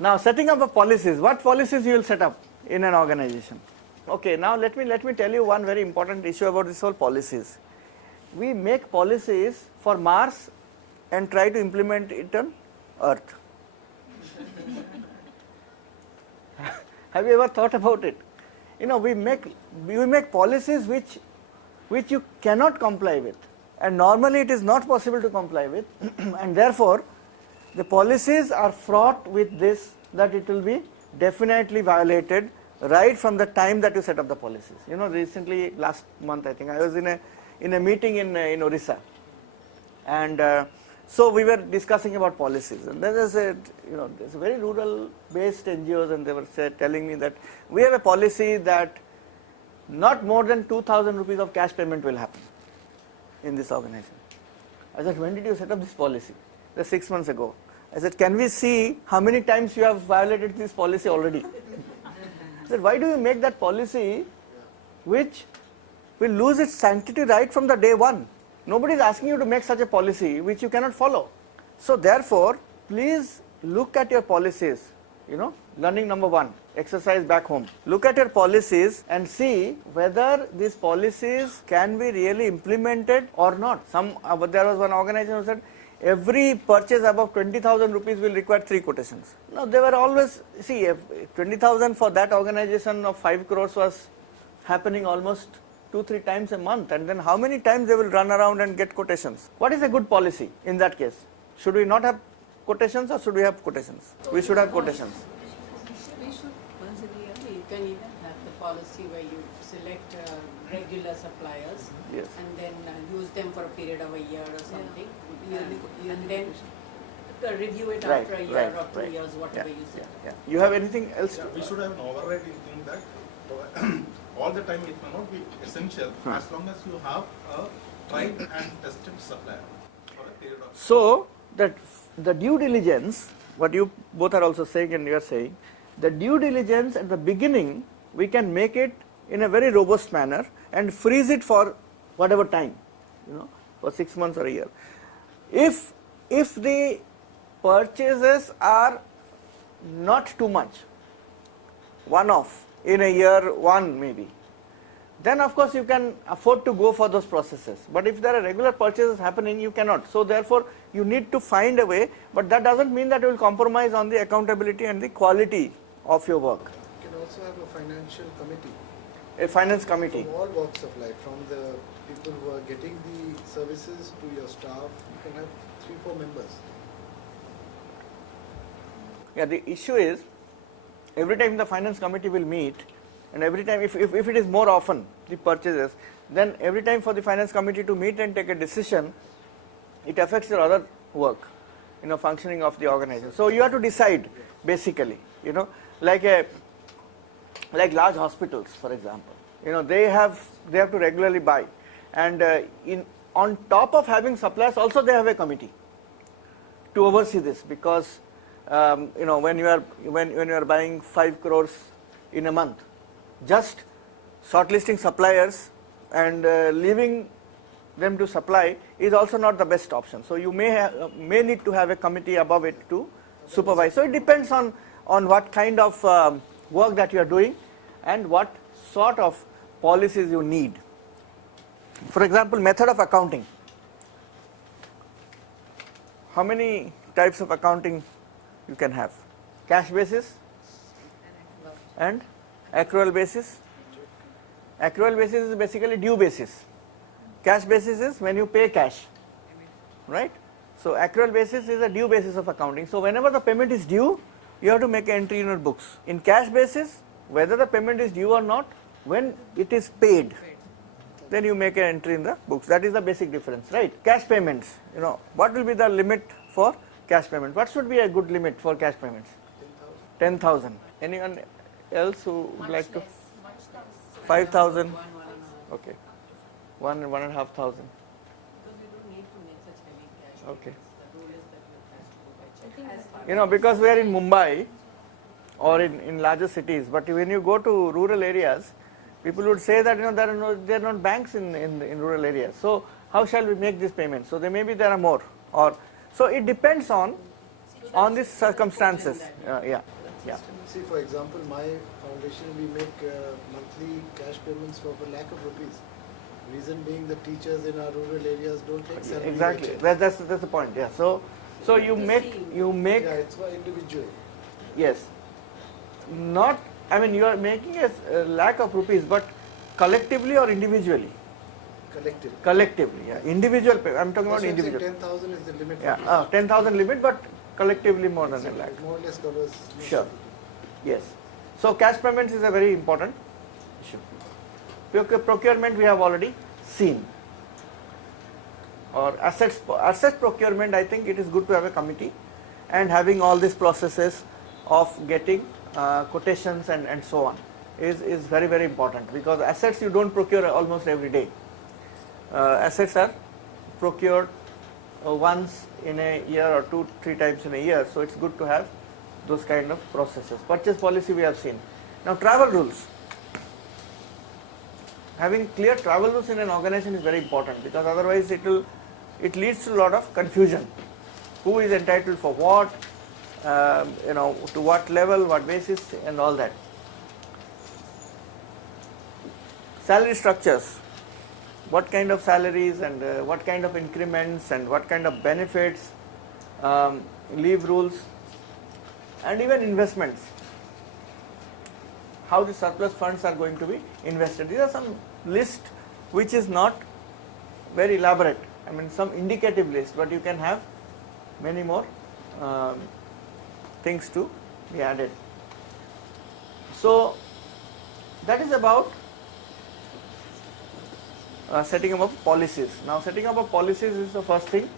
Now setting up of policies, what policies you will set up in an organization? Okay, now let me tell you one very important issue about this whole policies. We make policies for Mars and try to implement it on Earth. Have you ever thought about it? You know, we make policies which you cannot comply with, and normally it is not possible to comply with, and therefore the policies are fraught with this, that it will be definitely violated right from the time that you set up the policies. You know, recently, last month I think, I was in a meeting in Orissa, and so we were discussing about policies, and then there's a very rural-based NGOs, and they were telling me that we have a policy that not more than 2,000 rupees of cash payment will happen in this organization. I said, when did you set up this policy? That's 6 months ago. I said, can we see how many times you have violated this policy already? I said, why do you make that policy which will lose its sanctity right from the day one? Nobody is asking you to make such a policy which you cannot follow. So therefore, please look at your policies. Learning number 1, exercise back home. Look at your policies and see whether these policies can be really implemented or not. There was one organization who said every purchase above 20,000 rupees will require 3 quotations. Now they were always, 20,000 for that organization of 5 crores was happening almost 2-3 times a month, and then how many times they will run around and get quotations? What is a good policy in that case? Should we not have quotations or should we have quotations? We should have quotations. We should, once a year, you can even have the policy where you select regular suppliers, yes, and then use them for a period of a year or something, and then review it after a year or 2 years, whatever you say. You have anything else? We should have an overriding thing that all the time it may not be essential as long as you have a tried and tested supplier for a period of time. So that the due diligence, what you both are also saying and you are saying, the due diligence at the beginning, we can make it in a very robust manner and freeze it for whatever time, for 6 months or a year. If the purchases are not too much, one-off, in a year one maybe, then of course you can afford to go for those processes. But if there are regular purchases happening, you cannot. So therefore, you need to find a way, but that doesn't mean that you will compromise on the accountability and the quality of your work. You can also have a financial committee. A finance committee. From all walks of life, from the people who are getting the services to your staff, you can have 3-4 members. Yeah, the issue is, every time the finance committee will meet, and every time, if it is more often, the purchases, then every time for the finance committee to meet and take a decision, it affects your other work, functioning of the organization. So you have to decide, basically, like large hospitals, for example, they have to regularly buy, and on top of having suppliers, also they have a committee to oversee this, because when you are buying 5 crores in a month, just shortlisting suppliers and leaving them to supply is also not the best option. So you may need to have a committee above it to supervise. So it depends on what kind of work that you are doing and what sort of policies you need. For example, method of accounting. How many types of accounting you can have? Cash basis and accrual basis. Accrual basis is basically due basis. Cash basis is when you pay cash, right? So accrual basis is a due basis of accounting. So whenever the payment is due, you have to make an entry in your books. In cash basis, whether the payment is due or not, when it is paid, then you make an entry in the books. That is the basic difference, right? Cash payments, what will be the limit for cash payment? What should be a good limit for cash payments? 10,000. Anyone else who would like to? 5,000. Okay. 1,500. Because we don't need to make such heavy cash. Okay. The rule is that you have to go by check. Because we are in Mumbai or in larger cities, but when you go to rural areas, people would say that there are no banks in rural areas. So how shall we make this payment? So there are more, so it depends on. So on these circumstances. Yeah. See, for example, my foundation, we make monthly cash payments for a lakh of rupees. Reason being the teachers in our rural areas don't take salary. Exactly. by check. That's the point. Yeah. So you make Yeah, it's for individual. yes. Not, I mean, you are making a lakh of rupees, but collectively or individually? Collective. Collectively, yeah. Individual, I'm talking That's about why I'm saying individual. 10,000 is the limit. for Yeah, teachers. 10,000 limit, but collectively more than a So lakh. it more or less covers. most Sure. of the Yes. So cash payments is a very important issue. Procurement we have already seen. Or asset procurement, I think it is good to have a committee and having all these processes of getting quotations and so on is very, very important, because assets you don't procure almost every day. Assets are procured once in a year or 2-3 times in a year, so it's good to have those kind of processes. Purchase policy we have seen. Now travel rules. Having clear travel rules in an organization is very important, because otherwise it leads to a lot of confusion. Who is entitled for what, to what level, what basis, and all that. Salary structures. What kind of salaries and what kind of increments and what kind of benefits, leave rules, and even investments. How the surplus funds are going to be invested. These are some list which is not very elaborate. I mean, some indicative list, but you can have many more things to be added. So that is about setting up of policies. Now setting up of policies is the first thing.